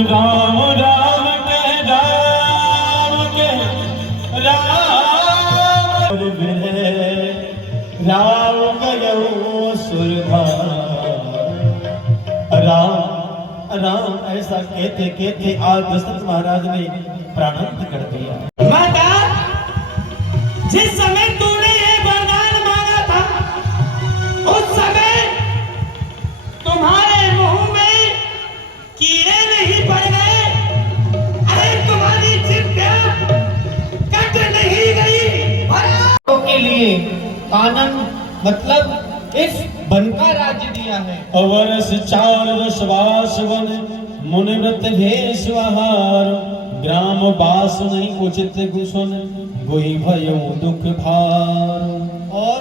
राम राम कह राम राम गयो सुरधार। राम राम ऐसा कहते कहते आज दशरथ महाराज ने प्राणांत कर दिया। माता, जिस समय तूने ये वरदान मांगा था उस समय तुम्हारे मुंह में कीड़े नहीं पड़ गए? अरे तुम्हारी जिद्दियां कट नहीं गई? के लिए कानन मतलब इस वन का राज्य दिया है। अवरस चार रसवास वन मुनिव्रत भेष आहार। ग्राम बास नहीं उचित कुशन गोई भयो दुख भार। और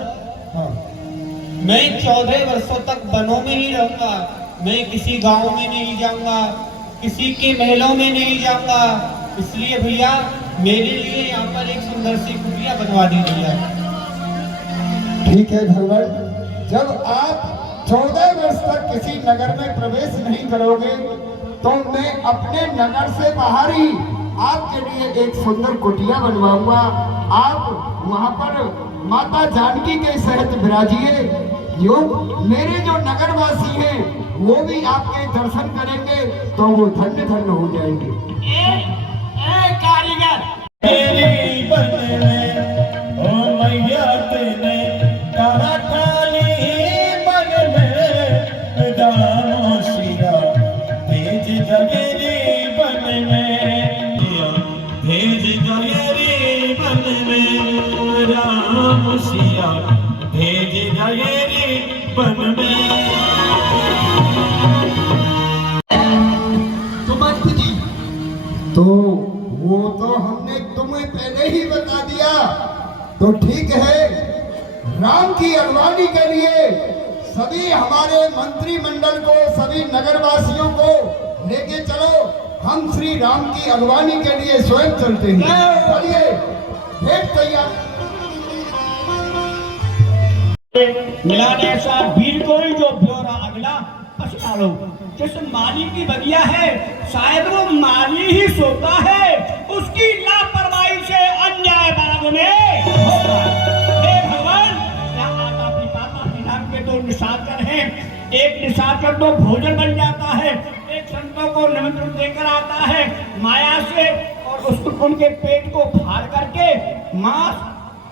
मैं 14 वर्षों तक वनों में ही रहूंगा। मैं किसी गांव में नहीं जाऊंगा, किसी के महलों में नहीं जाऊंगा। इसलिए भैया मेरे लिए यहाँ पर एक सुंदर सी कुटिया बनवा दीजिए। ठीक है भगवान, जब आप 14 वर्ष तक किसी नगर में प्रवेश नहीं करोगे तो मैं अपने नगर से बाहर ही आपके लिए एक सुंदर कुटिया बनवाऊंगा। आप वहां पर माता जानकी के सहित विराजिए। जो मेरे जो नगरवासी हैं वो भी आपके दर्शन करेंगे तो वो धन्य धन्य हो जाएंगे। कारीगर तेरी बन में ओ मैया तेने कहा थाली बन में राम शिरा भेज जगेरी बन में भेज जगेरी बन में राम शिरा भेज जगेरी बन में। तो वो तो हमने तुम्हें पहले ही बता दिया। तो ठीक है, राम की अगवानी के लिए सभी हमारे मंत्रिमंडल को, सभी नगरवासियों को लेके चलो। हम श्री राम की अगवानी के लिए स्वयं चलते हैं। चलिए, भेंट तैयार। मिलान ऐसा वीर कोई जो ब्योरा अगला पछता लो। जिस माली की बगिया है शायद वो माली ही सोता है, उसकी लापरवाही से अन्याय बाग में होगा। हे भगवान, क्या माता पिता के तो निशाचर हैं। एक निशाचर तो भोजन बन जाता है, एक संतों को निमंत्रण देकर आता है माया से और उसको उनके पेट को फाड़ करके मांस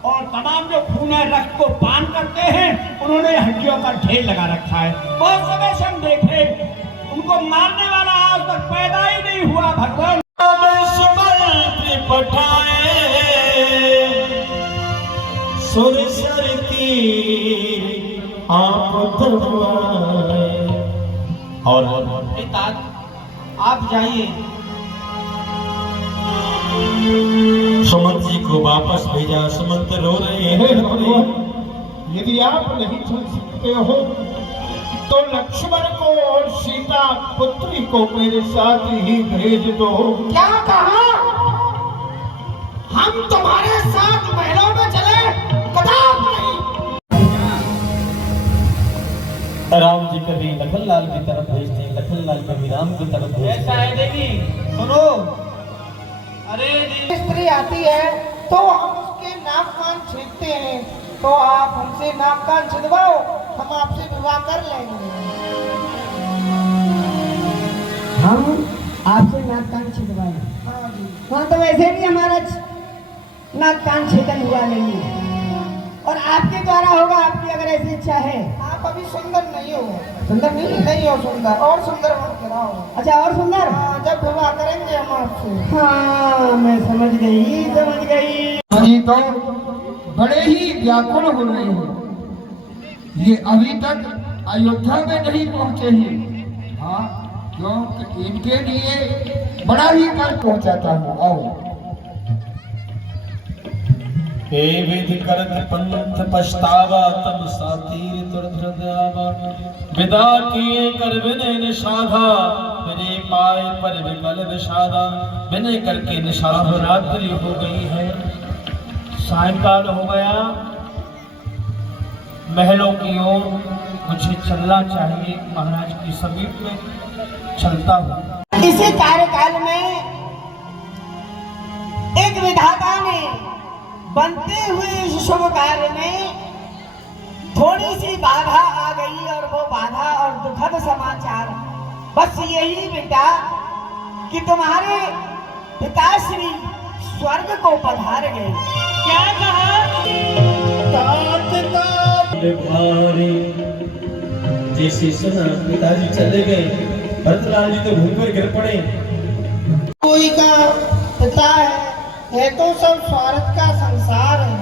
और तमाम जो खून है रक्त को पान करते हैं। उन्होंने हड्डियों का ढेर लगा रखा है। बहुत समय से हम देखे, उनको मारने वाला आज तक पैदा ही नहीं हुआ। भगवान सुर सरती आप और आप जाइए। सुमंत जी को वापस भेजा। सुमंत रो रहे हैं। यदि आप नहीं चल सकते हो तो लक्ष्मण को और सीता पुत्री को मेरे साथ ही भेज दो। क्या कहा? हम तुम्हारे साथ महलों में चले? कदाप नहीं। राम जी कभी लखनलाल की तरफ भेजते, लखनलाल कभी राम की तरफ भेजते। ऐसा है देवी, सुनो। अरे स्त्री आती है तो हम उसके नाक कान छीनते हैं, तो आप हमसे नाक कान छिदवाओ, हम आपसे विवाह कर लेंगे। हम आपसे नाक कान छिदवाएं? हाँ जी। हाँ, तो वैसे भी हमारा नाक कान छेदन हुआ नहीं है और आपके द्वारा होगा, आपकी अगर ऐसी इच्छा है। आप अभी सुंदर नहीं हो। सुंदर नहीं हो सुंदर, और सुंदर बन के आओ। अच्छा, और सुंदर? हाँ, जब विवाह करेंगे हम आपसे। हाँ, मैं समझ गई। जी तो बड़े ही व्याकुल हो रहे हैं। ये अभी तक अयोध्या में नहीं पहुंचे हैं। हाँ, क्योंकि इनके लिए बड़ा ही कल पहुंचाता हूँ। आओ। हे विध करत पंथ पछतावा तब सातीर तुरधृदावा विदा किए कर विनय निषाधा विनय पाए पर विकल विषादा विनय करके निषाद रात्रि हो गई है। सायंकाल हो गया, महलों की ओर मुझे चलना चाहिए। महाराज की समीप में चलता हूँ। इसी कार्यकाल में एक विधाता ने बनते हुए इस शुभ कार्य में थोड़ी सी बाधा आ गई, और वो बाधा और दुखद समाचार बस यही बेटा कि तुम्हारे पिताश्री स्वर्ग को पधार गए। क्या कहा? जैसे सुना पिताजी चले गए, भरतलाल जी तो भूमि पर गिर पड़े। कोई का पिता है तो सब स्वार्थ का संसार है।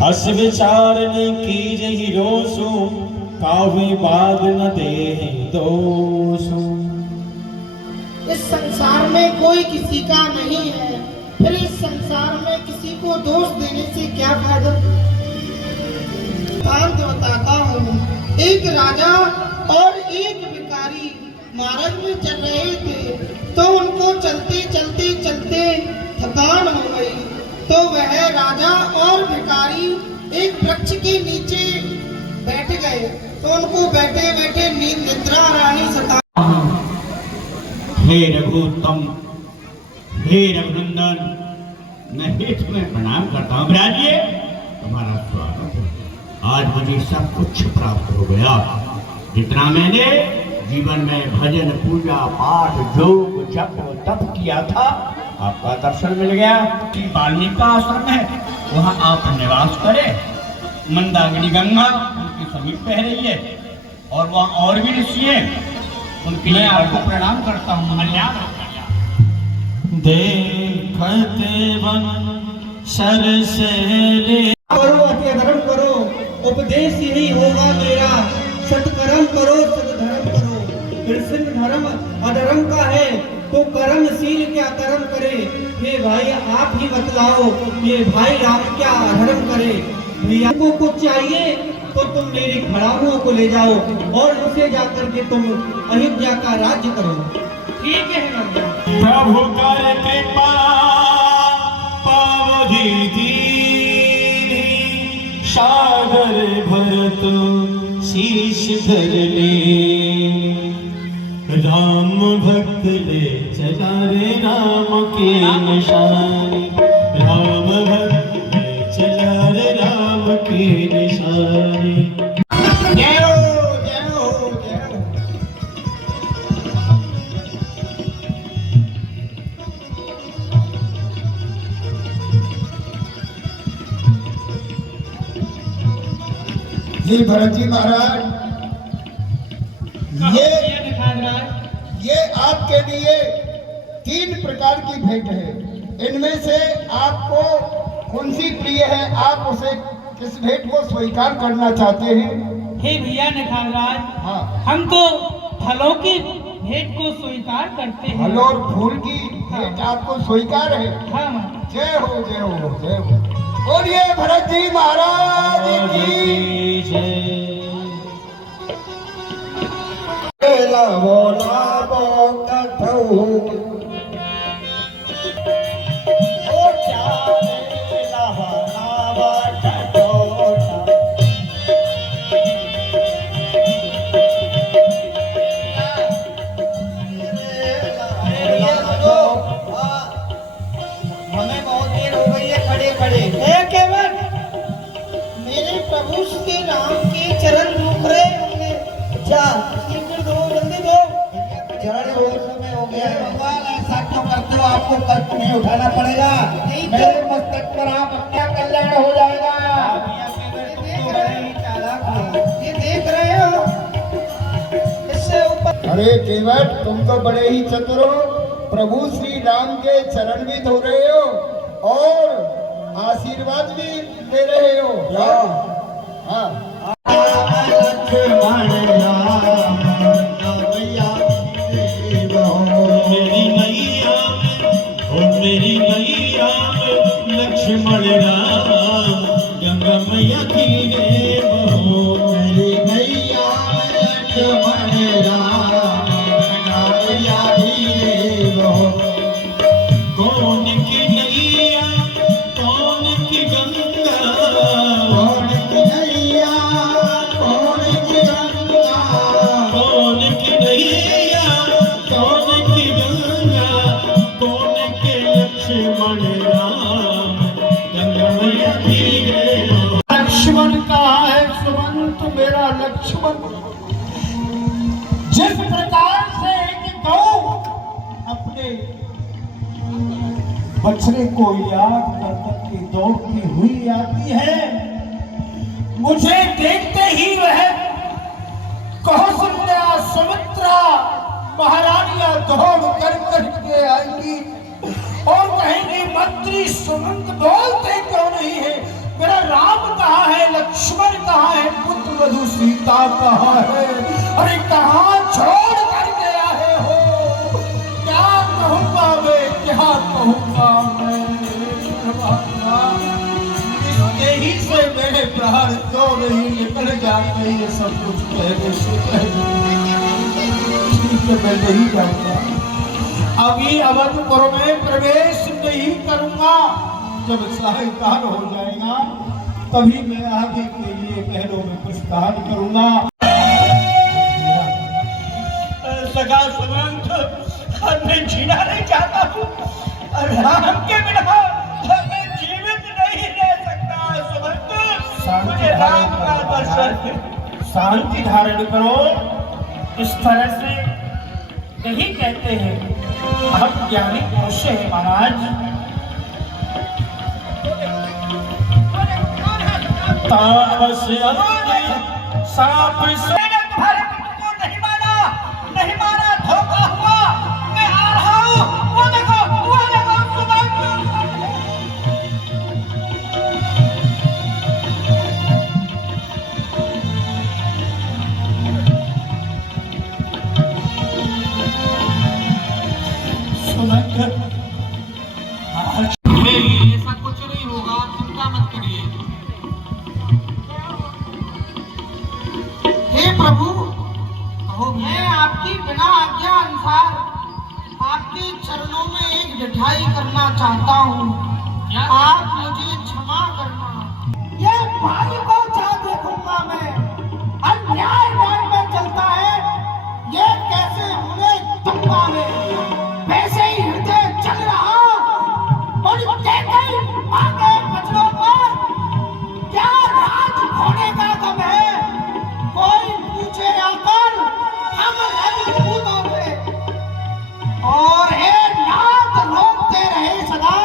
हस विचार ने की जही रोसु काहुई बाद न दे दोसु। इस संसार में कोई किसी का नहीं है, फिर इस संसार में किसी को दोष देने से क्या फायदा। शांत बताता हूँ। एक राजा और एक भिखारी मार्ग में चल रहे थे, तो उनको चलते चलते चलते थकान हो गई, तो वह राजा और भिखारी एक वृक्ष के नीचे बैठ गए, तो उनको बैठे बैठे नींद निद्रा रानी सता। हे रघुत्तम, हे रघुनंदन, मैं तुम्हें प्रणाम करता हूँ। विराजिए, तुम्हारा स्वागत है। आज मुझे सब कुछ प्राप्त हो गया, जितना मैंने जीवन में भजन पूजा पाठ योग जप तप किया था, आपका दर्शन मिल गया। वाल्मीकि का आश्रम है, वहाँ आप निवास करें। मंदाकिनी गंगा उनके समीप बह रही है, और वहाँ और भी ऋषि हैं, उनके लिए आपको प्रणाम करता हूँ। देखते वन सरसेले करो अत्यधर्म करो, उपदेश यही होगा मेरा। सत्कर्म करो सत्धर्म करो। कृष्ण धर्म अधर्म का है, तो कर्मशील क्या कर्म करे। ये भाई आप ही बतलाओ, ये भाई राम क्या अधर्म करे। भैया को चाहिए तो तुम मेरी खड़ाओं को ले जाओ, और उसे जाकर के तुम अयोध्या का राज्य करो। ठीक है प्रभु कर कृपा पावधि दीनी सागर भरत शीश धर ले। राम भक्त ले चला रे राम के निशानी, राम भक्त ले चला रे राम के निशानी। जय हो, जय हो, जय हो। जी भरत जी महाराज, ये आपके लिए 3 प्रकार की भेंट है। इनमें से आपको कौन सी प्रिय है? आप उसे किस भेंट को स्वीकार करना चाहते हैं? हे भैया निखानराज, हाँ, हम तो फलों की भेंट को स्वीकार करते हैं। फल और फूल की भेंट आपको स्वीकार है? हाँ, जय हो, जय हो, जय हो। और ये भरत जी महाराज की बोला हमें बहुत देर हो गई है खड़े खड़े। केवल मेरे प्रभु श्री राम के चरण रुक रहे होंगे। जा शीघ्र दो, जल्दी दो। चरण रोक समय हो गया है। भगवान ऐसा क्यों करते हो? आपको कष्ट नहीं उठाना पड़ेगा। मेरे मस्तक पर आप अपना कल्याण हो जाएगा। ये देख रहे हो, इससे ऊपर। अरे केवट, तुम तो बड़े ही चतुर हो। प्रभु श्री राम के चरण भी धो रहे हो और आशीर्वाद भी दे रहे हो। हाँ, मेरी मैया लक्ष्मण, जिस प्रकार से एक गौ अपने बछड़े को याद कर करके दौड़ती हुई आती है, मुझे देखते ही वह कौशल्या, सुमित्रा महारानियां दौड़ कर करके आएंगी और कहेंगे मंत्री सुमंत बोलते क्यों नहीं है, मेरा राम कहाँ है, लक्ष्मण कहाँ है, पुत्र वधु सीता कहाँ है, अरे कहाँ छोड़ करके आए हो, क्या कहूँगा मैं, क्या कहूँगा मैं, इसके ही से मेरे प्राण क्यों नहीं निकल जाते, ये सब कुछ कहने से ठीक है मैं नहीं जाऊंगा, अभी अवधपुर में प्रवेश नहीं करूंगा, जब साहित्कार हो जाएगा तभी मैं आगे के लिए पहलों में प्रस्थान करूंगा। सगा सुमंत, मैं जीना नहीं चाहता हूँ, राम के बिना मैं जीवित नहीं रह सकता सुमंत, मुझे राम का दर्शन। शांति धारण करो, इस तरह से यही कहते हैं हम ज्ञानी पुरुष है महाराज। तापस सांप से तुम्हारे पुत्र को नहीं मारा, धोखा हुआ, मैं आ रहा हूँ, वो देखो सुमंत। ऐसा कुछ नहीं होगा, चिंता मत करिए। हे प्रभु, मैं आपकी बिना आज्ञा अनुसार आपके चरणों में एक मिठाई करना चाहता हूँ, आप मुझे क्षमा करना। ये भाई को क्या देखूंगा मैं, अन्याय न्याय में चलता है, ये कैसे होने दूंगा मैं, वैसे ही हृदय चल रहा और आगे बचनों पर क्या राज खोने का दम है, कोई पूछे आकर हम रजपूतों से, और हे नाथ रोकते रहे सदा,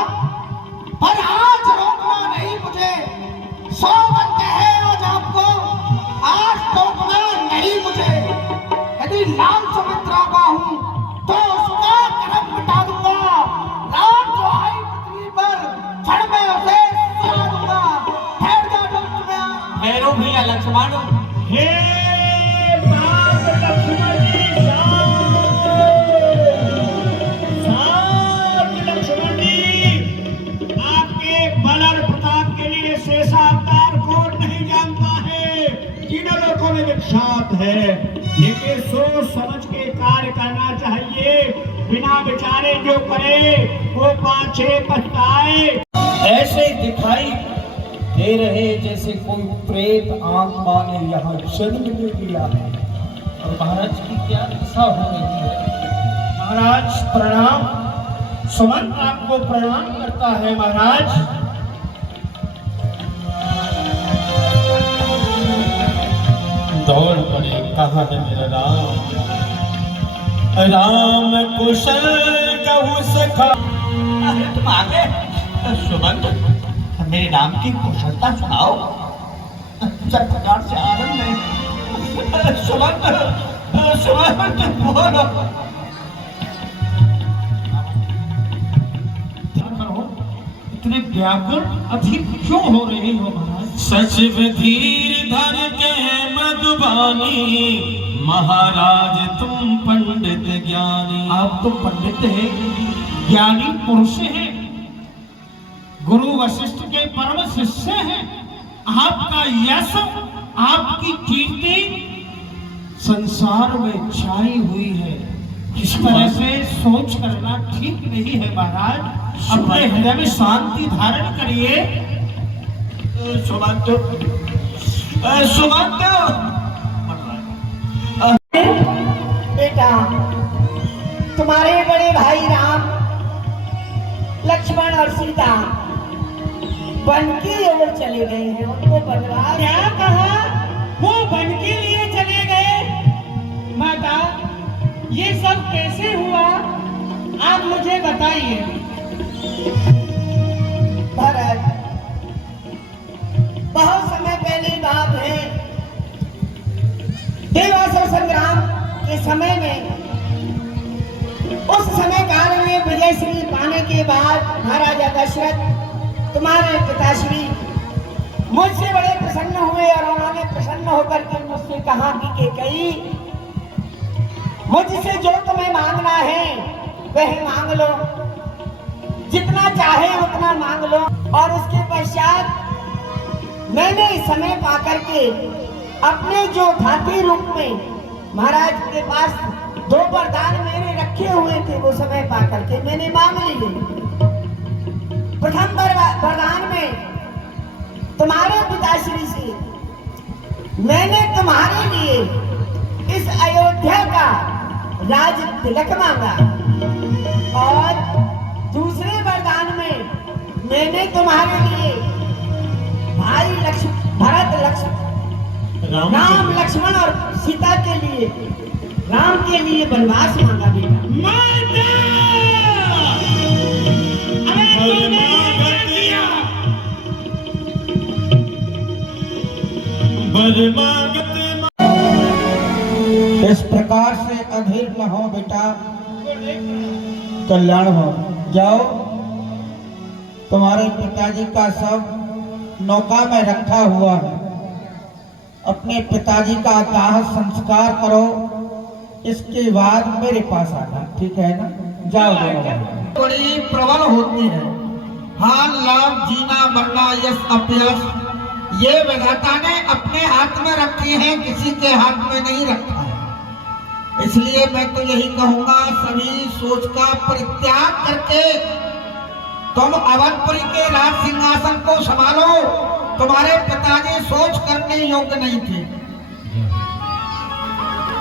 पर आज रोकना नहीं मुझे, सौगंध है आज आपको, आज रोकना नहीं मुझे, यदि नाम सुमित्रा का हूँ तो उसका कर्म मिटा दूंगा, राम जो आई पृथ्वी पर क्षण में उसे सुला दूंगा, ठहर जा दोस्त में। भैरव भैया लक्ष्मण, हे नाथ लक्ष्मण जी, साथ लक्ष्मण जी, आपके बल और प्रताप के लिए शेषा अवतार कौन नहीं जानता है, तीनों लोगों में विख्यात है, लेकिन सोच समझ के कार्य करना चाहिए, बिना विचारे जो करे वो पाछे पछताए। ऐसे दिखाई दे रहे जैसे कोई प्रेत आत्मा ने यहाँ जन्म ले लिया है, और महाराज की क्या दशा हो रही है। महाराज प्रणाम, सुमंत आपको प्रणाम करता है महाराज। दौड़ पड़े, कहाँ है मेरा राम, राम कुशल कहूँ सखा। अरे तुम आ गए सुमंत, मेरे नाम की कुशलता सुनाओ, सब प्रकार से आनंद है। सुमंत बोलो। इतने व्याकुल अधिक क्यों हो रहे हो महाराज? सच धीर धर के मधुबानी, महाराज तुम पंडित ज्ञानी। आप तो पंडित हैं, ज्ञानी पुरुष हैं, गुरु वशिष्ठ के परम शिष्य हैं, आपका यश, आपकी कीर्ति संसार में छाई हुई है, इस तरह से सोच करना ठीक नहीं है महाराज। अपने हृदय में शांति धारण करिए। सुमंत, बेटा, तुम्हारे बड़े भाई राम, लक्ष्मण और सीता वन की ओर चले गए हैं, उनको बनवास। क्या कहा? वो वन के लिए चले माता, ये सब कैसे हुआ, आप मुझे बताइए। भरत, बहुत समय पहले बात है, देवासुर संग्राम के समय में, उस समय काल में विजय श्री पाने के बाद महाराजा दशरथ तुम्हारे पिताश्री मुझसे बड़े प्रसन्न हुए और उन्होंने प्रसन्न होकर के मुझसे कहा कि कैकेयी, मुझसे जो तुम्हें मांगना है वह मांग लो, जितना चाहे उतना मांग लो। और उसके पश्चात मैंने समय पाकर के अपने जो धाती रूप में महाराज के पास 2 वरदान मेरे रखे हुए थे, वो समय पाकर के मैंने मांग लिए। प्रथम वरदान में तुम्हारे पिताश्री से मैंने तुम्हारे लिए इस अयोध्या का राज तिलक मांगा, और दूसरे वरदान में मैंने तुम्हारे लिए भाई भरत राम लक्ष्मण और सीता के लिए, राम के लिए वनवास मांगा बेटा। इस प्रकार से अधीर न हो बेटा, कल्याण हो। जाओ, तुम्हारे पिताजी का सब नौका में रखा हुआ है, अपने पिताजी का दाह संस्कार करो, इसके बाद मेरे पास आना, ठीक है ना? जाओ। बड़ी प्रबल होती है, हाल लाभ जीना मरना यश अपयश ये विधाता ने अपने हाथ में रखे हैं, किसी के हाथ में नहीं रखा है। इसलिए मैं तो यही कहूंगा, सभी सोच का परित्याग करके तुम अवधपुरी के राज सिंहासन को संभालो। तुम्हारे पिताजी सोच करने योग्य नहीं थे,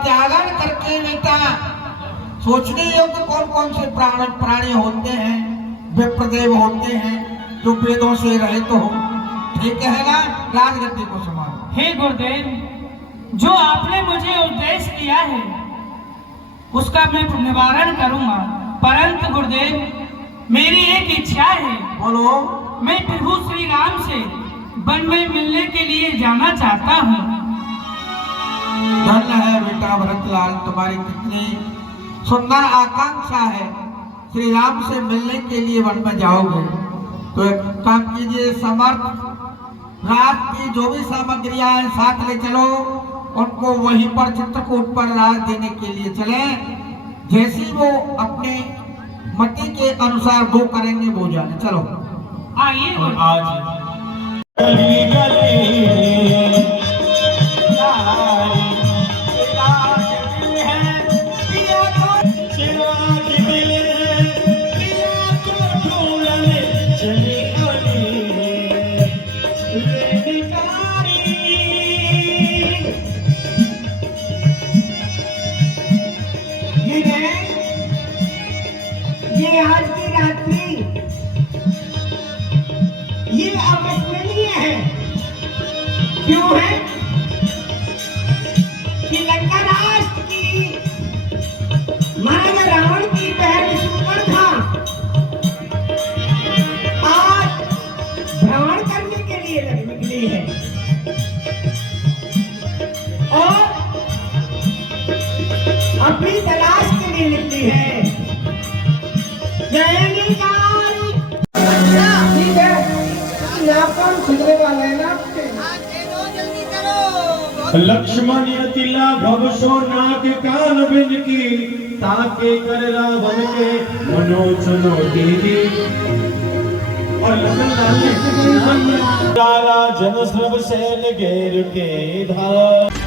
त्यागन करके बेटा सोचने योग्य कौन कौन से प्राणी होते हैं, विप्रदेव होते हैं जो वेदों से रहित हो, ठीक है ना? राजगद्दी को संभालो। हे गुरुदेव, जो आपने मुझे उपदेश दिया है उसका मैं निवारण करूंगा, परंतु गुरुदेव मेरी एक इच्छा है। बोलो। मैं प्रभु श्री राम से वन में मिलने के लिए जाना चाहता हूँ। धन्य है बेटा भरतलाल, तुम्हारी कितनी सुंदर आकांक्षा है, श्री राम से मिलने के लिए वन में जाओगे तो एक काम कीजिए, समर्थ रात की जो भी सामग्रियां हैं साथ ले चलो, उनको वहीं पर चित्रकूट पर राज देने के लिए चले। जैसी वो अपने मति के अनुसार वो करेंगे वो जाने। चलो आइए। और आज ये आज की रात्रि ये अविस्मरणीय है। क्यों है कि लंका राष्ट्र की महाराजा रावण की बहन सुपर्णा आज भ्रमण करने के लिए निकली है और अपनी तलाश के लिए निकली है। ठीक है, नापन सुधरे वाला है ना। लक्ष्मण यति लाघव सोना के कान बिन की, ताके कर रावण के मनोचनो दीदी। और लखन लाल ने जन श्रव सैन घेर के धार।